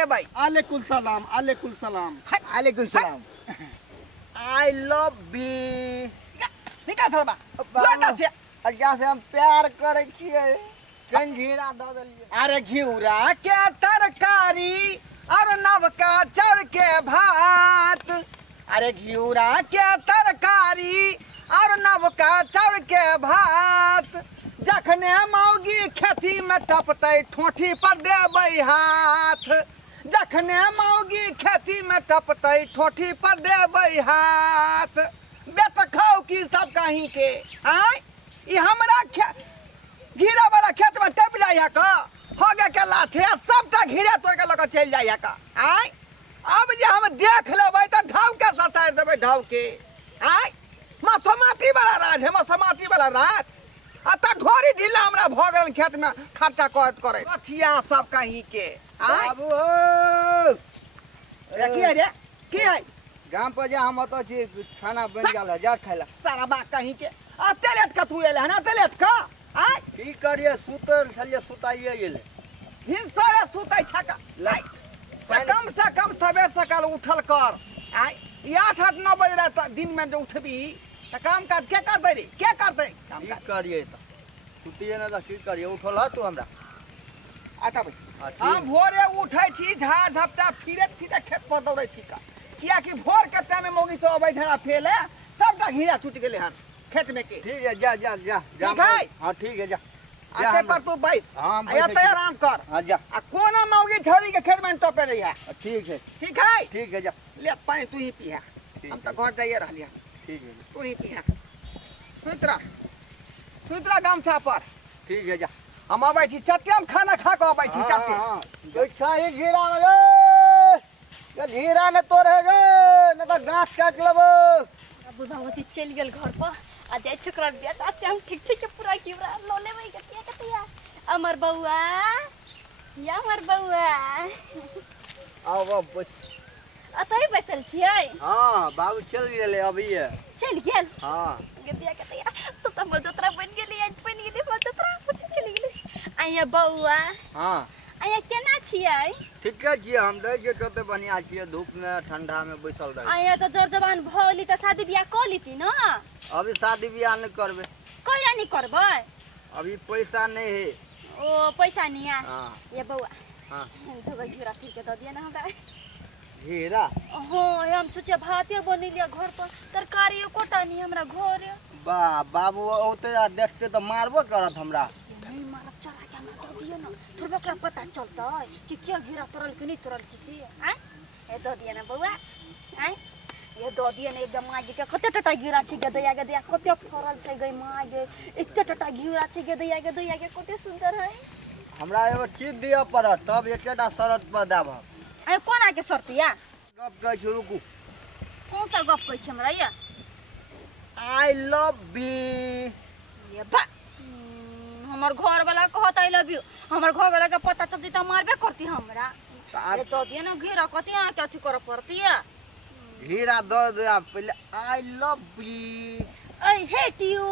ले भाई आलेकुल सलाम आलेकुल सलाम आलेकुम सलाम। आई लव बी निकाल सरबा बाबा क्या से हम प्यार करे छिए कन घीरा दो दलिए। अरे घिउरा के तरकारी और नवका चर के भात। अरे घिउरा के तरकारी और नवका चर के भात। जखने मौगी खेती में टपते ठोठी पर देबै हाथ। जखने मौगी खेती में टपते ठोठी पर देबै हाथ। बेत खाओ की सब कहीं के आय ई हमरा घीरा वाला खेत में टप जाइया का हो गया के लाठे सबटा घीरे तोड़ के लगा चल जाइया का आय। अब जे हम देख लेबै त ढाउ के ससार देबै ढाउ के आय। मसमाती वाला राज है मसमाती वाला राज। अत ढोरी ढीला हमरा भ गेल खेत में खर्चा करत करे कथिया सब कहीं के आय। बाबू हो की है रे की है गांव पर जा हम तो छी खाना बन गेल जा खाइला सारा बा कहीं के आ तेलेट का तू एले है ना तेलेट का आय। की करिए सुतल छलिए सुताइए गेले हिंसारे सुतै छका लाई कम से कम सवेर सकाल उठल कर आय। 8-9 बजे तक दिन में जो उठबी त काम काज के करतै रे के करतै काम की काज करिए त सुतिए न त की करिए उठल ह तू हमरा आता भाई हाँ, ठीक। हम भोरे उठै छी झा झपटा फिरे सीधे खेत पर दौड़ै छी का किया कि भोर के टाइम में मोगी सब अबै छला फेले सबटा घिरा टूट गेले हन खेत में के। ठीक है जा जा जा ठीक है? हां ठीक है जा आते पर तू बैस हाँ, या बैठे तो छी। आराम कर हां जा आ कोना मौगी झड़ी के खेत में टपे रही है ठीक है ठीक है जा ले पानी तू ही पिया ठीक हम है। तो घर जाइए रहलिया ठीक है तू ही पिया सुतरा गमछा पर ठीक है जा हम अबै छी चट्टे में खाना खा के अबै छी चट्टे बैठा ही घीरा में ये घीरा ने तोड़े गे न तो गांठ काट लेबो। बुढ़ावती चल गेल घर पर आ जाय छोकरा बेटा से हम ठीक ठीक पूरा किवरा लो लेबै कतिया अमर बउआ या अमर बउआ आओ बाबू अतै बैठल छियै। हां बाबू चल गेले अभी है चल गेल हां गतिया कतिया तो हमर जतरा बन गेली आज बन गेली हमर जतरा चल गेली आया बउआ हां आया केना छियै। ठीक है जी हम दे जे कते बढ़िया छिए धूप में ठंडा में बैसल रही आया तो जर जवान भौली त शादी बियाह क लीती न अभी शादी ब्याह नहीं करबे कहिया नहीं करबै अभी पैसा नहीं है। ओ पैसा नहीं आ हां ये बउआ हां तो घिरा फिर के द दिया ना हमरा। घीरा हाँ हम सोचे भाते बनिलिया घर पर तरकारी कोटा नहीं हमरा घर बा बाबू ओते देखते तो मारबो करत हमरा नहीं मारब चला के हमरा दे दियो ना थोड़ा ओकरा पता चलता कि क्या घिरा तोरल कि नहीं तोरल किसी हैं ए दो दिया ना बउआ हैं ये दो दिया ना एकदम माँ के कते टटा घिरा छी गदैया गदैया कते फरल छै गई माँ गे इते टटा घिरा छी गदैया गदैया के कते सुंदर है। हमरा एगो चीज दिया पड़त तब एकेटा शरत पर देब ए कोना के शर्तिया गप कहै छी रुकू कौन सा गप कहै छी हमरा ये आई लव बी ये बा हमर घर वाला कहत आई लव यू हमर घर वाला के पता चलती त मारबे करती हमरा। अरे तो दिए ना घेरा कती आ के अथी कर पड़ती है घीरा दो दे आप पहले I love you I hate you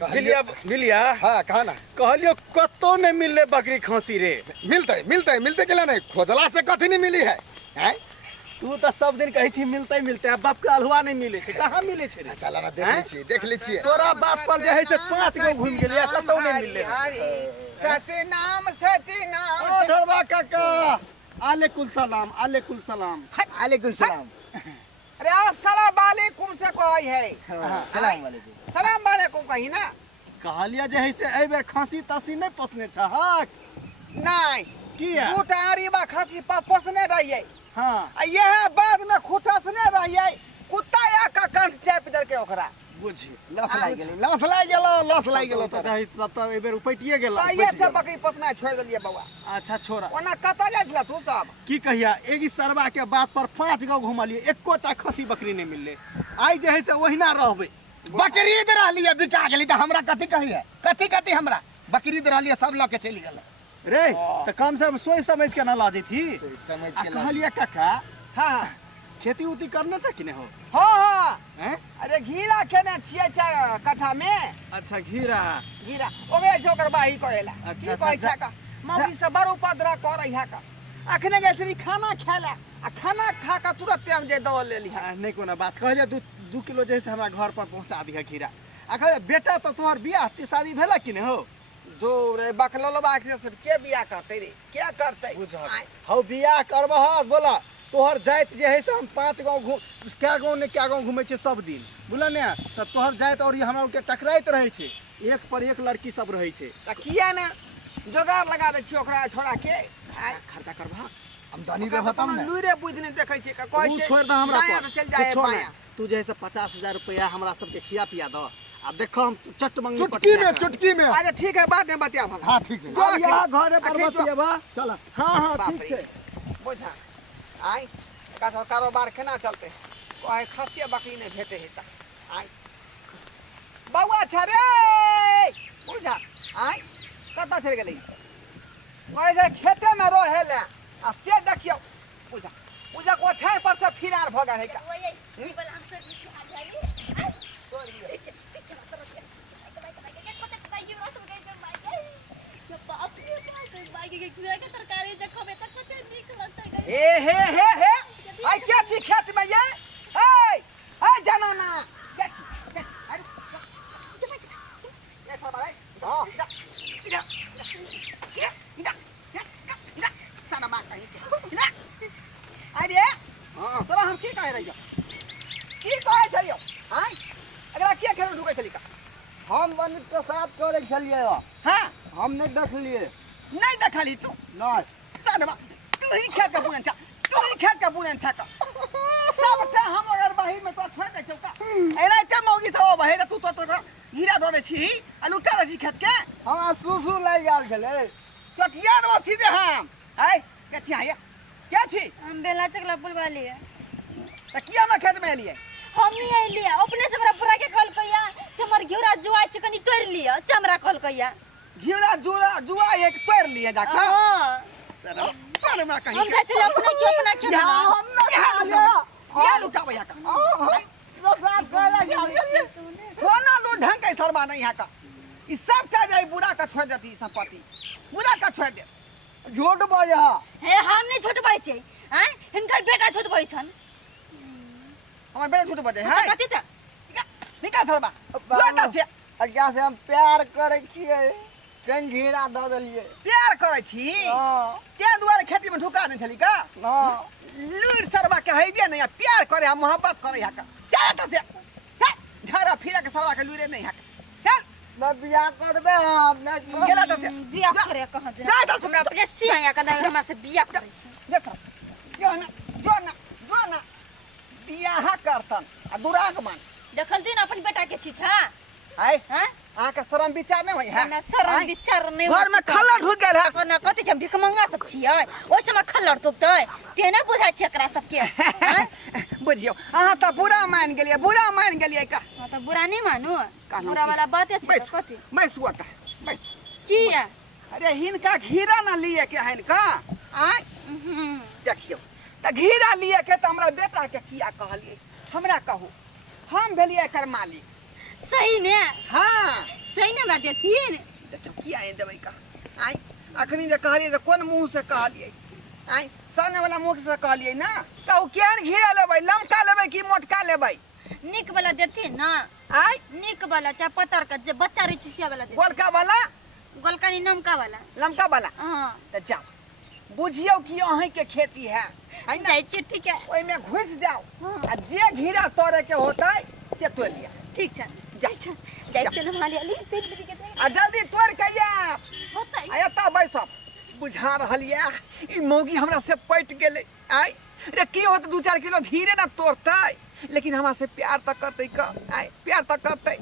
बिलिया बिलिया हाँ कहा ना कहलियो कतो नहीं मिलले बकरी खसी रे मिलते केला नहीं खोजला से कथी नहीं मिली है हैं? तू तो सब दिन कहै छी मिलते मिलते अब बाप के अलहुआ नहीं मिले छे कहाँ मिले छे रे चला ना देख ली छिए तोरा बाप पर जे है से 5 गो घूम गेलिया कतो नहीं मिलले। सती नाम ओ ढोलबा काका आलेकुल सलाम आलेकुल सलाम आलेकुम सलाम। अरे अस्सलाम वालेकुम से कहै है सलाम वालेकुम सलाम वालेकुम कही ना कहलिया जे है से ए बेर खांसी तासी नहीं पसने छ हक नहीं किया कुटारी बा खसी पर पोसने रहिए हां आ यह बाद में खुटसने रहिए कुत्ता या का कंठ चाप दे के ओकरा बुझी लस लाग गेलो तो तब तो ए बेर उपटिए गेल तो ये सब बकरी पोसना छोड़ दिलिए बउआ अच्छा छोरा ओना कत जाइला तू सब की कहिया एगी सरवा के बात पर 5 गो घुमलिए एकोटा खसी बकरी नहीं मिलले आई जे है से ओहिना रहबे बकरी दे रहली बिका गेली त हमरा कथी कही है कथी हमरा बकरी दे रहली सब ल के चली गेल रे तो कम से कम सोच समझ के ना लाजी थी समझ आ के कहलिया काका हां खेती उती करने छ कि नहीं हो हां हैं अरे घीरा खेने छिए कट्ठा में अच्छा घीरा घीरा ओगे छोकर बाही करेला अच्छा, की कहै अच्छा, छै का मौगी से बड़ उपद्रव करै है का अखने गए छली खाना खाए ला आ खाना खा के तुरंत हम जे दवा ले लिया नहीं कोनो बात कहले 2 किलो जैसे हमरा घर पर पहुंचा दिया खीरा आ कहले बेटा तो तोहर बियाह की शादी भेला कि नहीं हो जो रे बकललबा के बियाह करते रे क्या करते हौ बियाह करबह बोला तोहर जाइत जे है से हम 5 गांव क्या गांव घूमे छे सब दिन बोला ने त तोहर जाइत और हमरा के टकराइत रहे छे एक पर एक लड़की सब रहे छे त किया ने जोगाड़ लगा दे छी ओकरा छोड़ा के खर्चा करबह आमदनी देबह तब ने लुरे बुझ नहीं देखे छे कहै तू छे छोड़ दे हमरा दायां पर तो चल जाए तू छोड़ बायां तू जैसे 50,000 रुपया हमरा सबके खिया पिया द आ देखो हम चट मंगनी चुटकी में अच्छा ठीक है बाद में बतिया हम हाँ ठीक है जो अब यहाँ आखिर- घरे पर आखिर जो- बतिएबा चल हाँ बाप ठीक रे। छे बुझा आई का कारोबार केना चलते कहे खसिया बकरी नहीं भेटे है आई बउआ छरे बुझा आई कत चल गेलै ओए खेते में रहे ले आ से देखियो बुझा बुझा को छाय पर से फिरार भ गए है का हे आई क्या छी खेत में ये ए जनाना ये सब भाई साना मार कहीं अरे हां तोरा हम की कह रहियो की कह छलियो हां अगला के खेल ढुकै छली का हम बन के साथ करे छलिए हां हम नहीं देखलिए नहीं देखली तू नहीं साना तू ही खेत का बुनन छा तू ही खेत का बुनन छा का सबटा हम अगर बहिर में तो छोड़ दे छौका एना ते मौगी तो बहिर तू तो हीरा दो दे छी आ लुटा दे छी खेत के हम सुसु लै गेल छले चटिया दो सीधे हम है के छी आया क्या छी हम बेला चकला पुल वाली है त किया में खेत में लिए हम नहीं आइली अपने से हमरा पूरा के कॉल कइया से हमर घिउरा जुआ चिकनी तोड़ लिया से हमरा कॉल कइया घिरा जुआ एक तोड़ लिए जाके हां सर तोड़ में कहीं हम चले अपने के अपना खेत या लुटा भैया का प्रसाद करे गेल सोना लो ढंग के सरबा नहीं यहाँ का इस सब का जाए बुरा का छोड़ देती संपत्ति बुरा का छोड़ दे झूठ बोल हे हम नहीं छोट भाई छै हैं हिनकर बेटा छोट भाई छन हमारे बेटा छोटे बजे है कथि त निकाल सरबा जोता से क्या से हम प्यार करे छिए कन घेरा द देलिए प्यार करे छी हां के दुआरे खेती में ढुका दे छली का हां लूर सरबा के हइबे नहीं प्यार करे मोहब्बत करे यहाँ का चल से झरा फिरा के सरबा के लूरे नहीं यहाँ चल मैं बियाह करबे हम नहीं गेला तो से बियाह करे कहां दे जा जा हमरा अपने सिया का हमरा से बियाह करे छै देखो जो ना बियाह करतन आ दुरागमन देखल दिन अपन बेटा के छी छा है हैं आहाँ के शरम विचार नहीं होई है ना शरम विचार नहीं घर में खल्ला ढुक गेल है ना कथि छै भिखमंगा सब छियै ओइ समय खल्लर तुपतै से ना बुझाइ छै एकरा सबके हैं बुझियो आहाँ तो बुरा मान गेलिए का हां त बुरा नहीं मानू कहलौं बुरा की? वाला बाते छै बैठ। त कथि मैं सुअर का मैं की है अरे हिनका घीरा ना लिए के है का आय देखियो त घीरा लिए के त हमरा बेटा के किया कहलिए हमरा कहू हम भेलिए एकर मालिक सही ने हाँ सही ने बात देथिन देखियो किया है देबै का आय अखनी जे कहलिए जे कोन मुंह से कहलिए आय सामने वाला मुंह से कहलिए ना त उ केहन घीरा लेबै लमका लेबै कि मोटका लेबै निक वाला देथिन ना आय निक वाला चाहे पतर का जे बच्चा रही छै से वाला देथिन गोलका वाला गोलकानी नमका वाला लमका वाला हां त जाओ बुझियो कि अहीं के खेती है ना जाय छी ठीक है ओइ में घुस जाओ हाँ। आ जे घीरा तोड़े के होतै से तोड़ लिया ठीक छै जा जाय छी हम हाली हाली पेट में के दे आ जल्दी तोड़ के जा होतै आ एता बैसब बुझा रहलिए ई मौगी हमरा से पट गेलै आय रे की होत 2-4 किलो घीरे ना तोड़तै लेकिन हमरा से प्यार तक करतै का आय प्यार तक करतै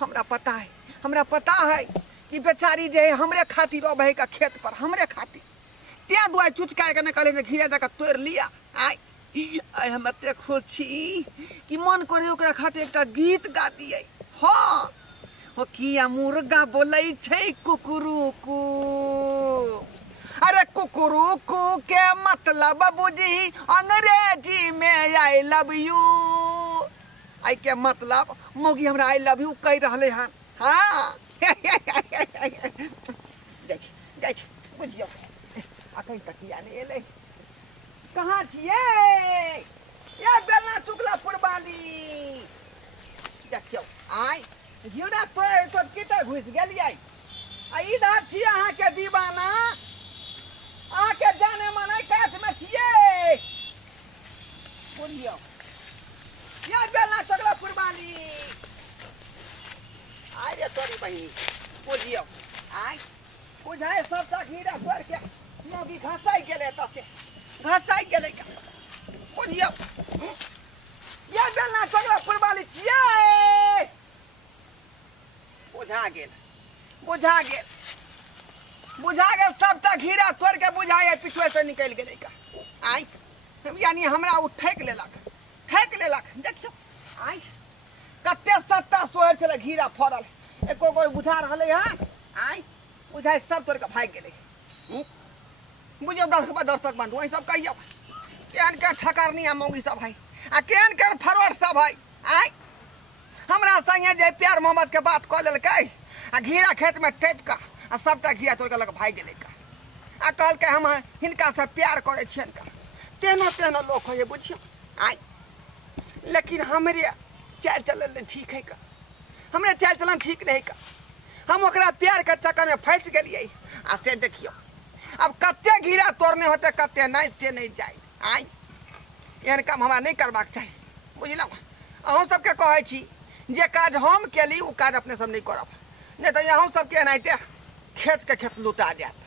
हमरा पता है कि बेचारी जे है हमरे खातिर रहै का खेत पर हमरे खातिर त्या दुआरे चुचका के निकले ने घीरे जाके तोड़ लिया आय आय हम एते खुश छी कि मन करे ओकरा खातिर एकटा गीत गा दियै हां हो किया मुर्गा बोलै छै कुकुरुकू अरे कुकुरुकू के मतलब बुझी अंग्रेजी में आई लव यू आई के मतलब मौगी हमरा आई लव यू कह रहले हन हां जाय छी बुझियो अखन तकिया नहीं एले कहाँ छिए ये बेलना चुकला पुरबाली देखियो आय घिउरा तो किते घुस गेलियै आ इधर छिए अहाँ के दीवाना अहाँ के जाने माने काठ में छिए बोलियो ये बेलना चुकला पुरबाली आय रे तोरी बहिनी बोलियो आय बुझाए सबटा घिरा तोड़ के मोगी घसाई गेले तसे घसाई गेले बुझियो ये बेलना चोगला पुरबाली छिए बुझा गेल सबटा घिरा तोड़ के बुझाए पिछुए से निकल गेले का आय यानी हमरा उ ठेक लेलक देखियो आय कते सत्ता सोहर छले घिरा फड़ल एको कोई बुझा रहले हन आय बुझाए सब तोड़ के भाग गेले बुझियो दर्शक बंधु वही सब कहियो केहन के ठकरनी आ मौगी सब है आ केहन के फरवर सब है आय हमरा संगे जे प्यार मोहब्बत के बात कह लेलकै आ घिरा खेत में टेप का आ सबटा घिरा तोड़ के लग भाग गेले का आ कहल के हम हिनका से प्यार करे छियन का तेनो लोग है बुझियो आय लेकिन हमरे चाल चलन ठीक है का हमरे चाल चलन ठीक नहीं का हम ओकरा प्यार के चक्कर में फंस गेलिए आ से देखियो अब कते घिरा तोड़ने होते कते नहीं से नहीं जाए आय एहन काम हमरा नहीं करबाक चाहिए बुझलहुँ अहूँ सबके कहै छी जे काज हम केली उ काज अपने सब नहीं करब नहीं तो अहूँ सबके एनाहिते खेत के खेत लुटा जाएत